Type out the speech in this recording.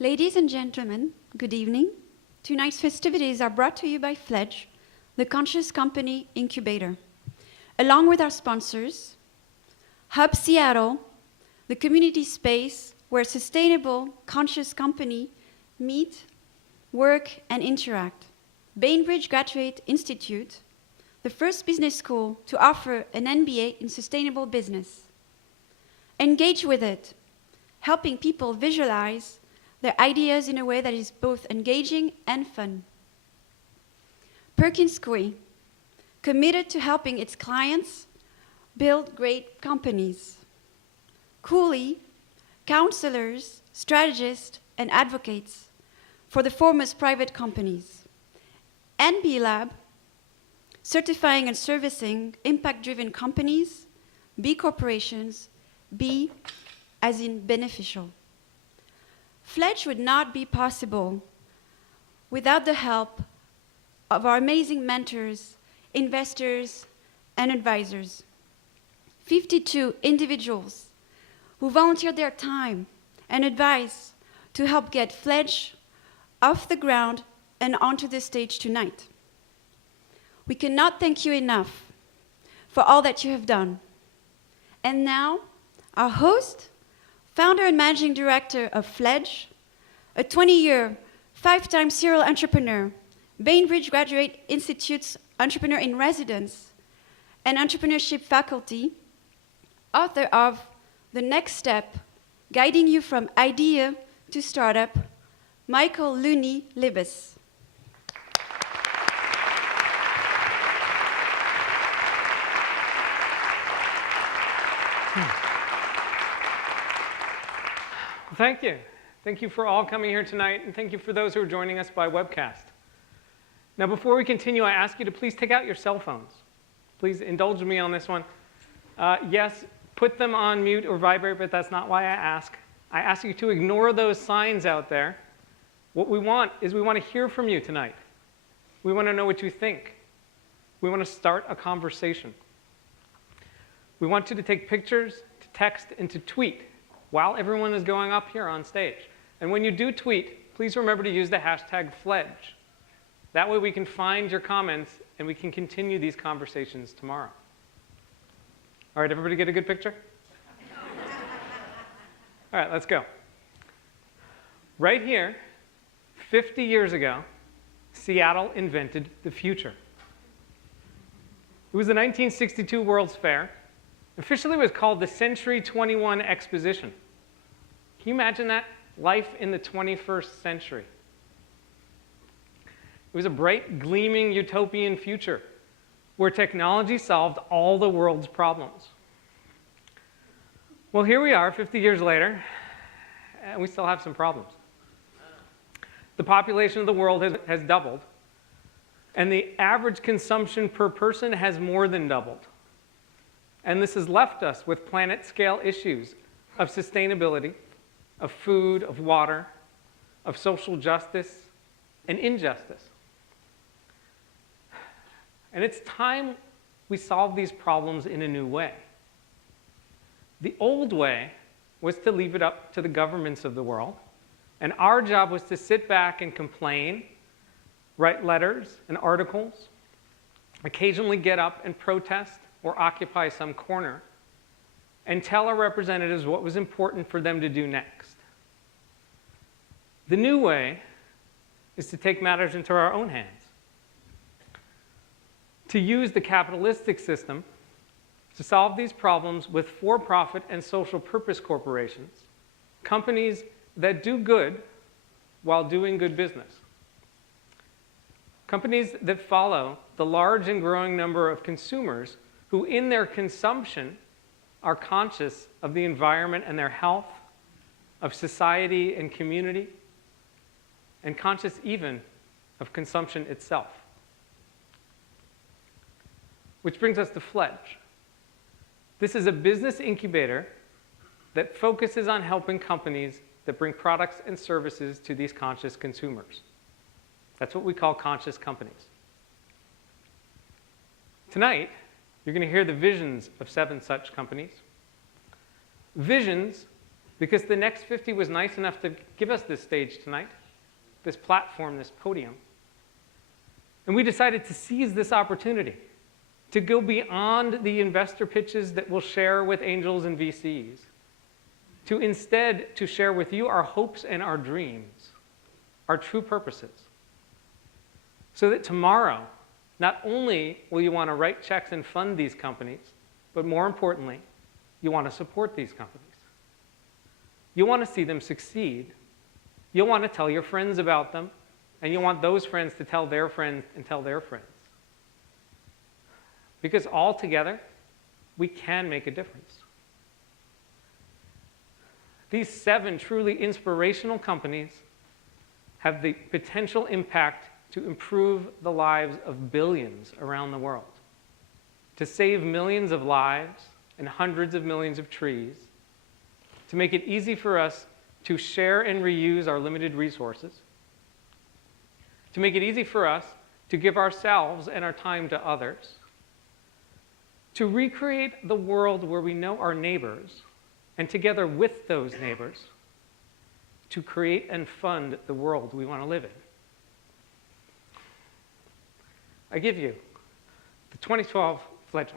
Ladies and gentlemen, good evening. Tonight's festivities are brought to you by Fledge, the Conscious Company Incubator, along with our sponsors, Hub Seattle, the community space where sustainable, conscious company meet, work, and interact, Bainbridge Graduate Institute, the first business school to offer an MBA in sustainable business. Engage with it, helping people visualize their ideas in a way that is both engaging and fun. Perkins Coie, committed to helping its clients build great companies. Cooley, counselors, strategists, and advocates for the foremost private companies. NB Lab, certifying and servicing impact-driven companies, B corporations, B as in beneficial. Fledge would not be possible without the help of our amazing mentors, investors, and advisors. 52 individuals who volunteered their time and advice to help get Fledge off the ground and onto the stage tonight. We cannot thank you enough for all that you have done. And now, our host, founder and managing director of Fledge, a 20-year, 5-time serial entrepreneur, Bainbridge Graduate Institute's entrepreneur in residence, and entrepreneurship faculty, author of The Next Step, guiding you from idea to startup, Michael Looney-Libes. Thank you. Thank you for all coming here tonight, and thank you for those who are joining us by webcast. Now, before we continue, I ask you to please take out your cell phones. Please indulge me on this one. Yes, put them on mute or vibrate, but that's not why I ask. I ask you to ignore those signs out there. What we want is we want to hear from you tonight. We want to know what you think. We want to start a conversation. We want you to take pictures, to text, and to tweet while everyone is going up here on stage. And when you do tweet, please remember to use the hashtag Fledge. That way we can find your comments and we can continue these conversations tomorrow. All right, everybody get a good picture? All right, let's go. Right here, 50 years ago, Seattle invented the future. It was the 1962 World's Fair. Officially, it was called the Century 21 Exposition. Can you imagine that? Life in the 21st century. It was a bright, gleaming, utopian future where technology solved all the world's problems. Well, here we are 50 years later, and we still have some problems. The population of the world has doubled, and the average consumption per person has more than doubled. And this has left us with planet-scale issues of sustainability, of food, of water, of social justice, and injustice. And it's time we solve these problems in a new way. The old way was to leave it up to the governments of the world, and our job was to sit back and complain, write letters and articles, occasionally get up and protest, or occupy some corner, and tell our representatives what was important for them to do next. The new way is to take matters into our own hands, to use the capitalistic system to solve these problems with for-profit and social purpose corporations, companies that do good while doing good business. Companies that follow the large and growing number of consumers who in their consumption are conscious of the environment and their health, of society and community, and conscious even of consumption itself. Which brings us to Fledge. This is a business incubator that focuses on helping companies that bring products and services to these conscious consumers. That's what we call conscious companies. Tonight, you're going to hear the visions of 7 such companies. Visions because the Next 50 was nice enough to give us this stage tonight, this platform, this podium. And we decided to seize this opportunity to go beyond the investor pitches that we'll share with angels and VCs, to instead to share with you our hopes and our dreams, our true purposes. So that tomorrow, not only will you want to write checks and fund these companies, but more importantly, you want to support these companies. You want to see them succeed. You'll want to tell your friends about them, and you want those friends to tell their friends and tell their friends. Because all together, we can make a difference. These 7 truly inspirational companies have the potential impact to improve the lives of billions around the world, to save millions of lives and hundreds of millions of trees, to make it easy for us to share and reuse our limited resources, to make it easy for us to give ourselves and our time to others, to recreate the world where we know our neighbors, and together with those neighbors, to create and fund the world we want to live in. I give you the 2012 Fledge1.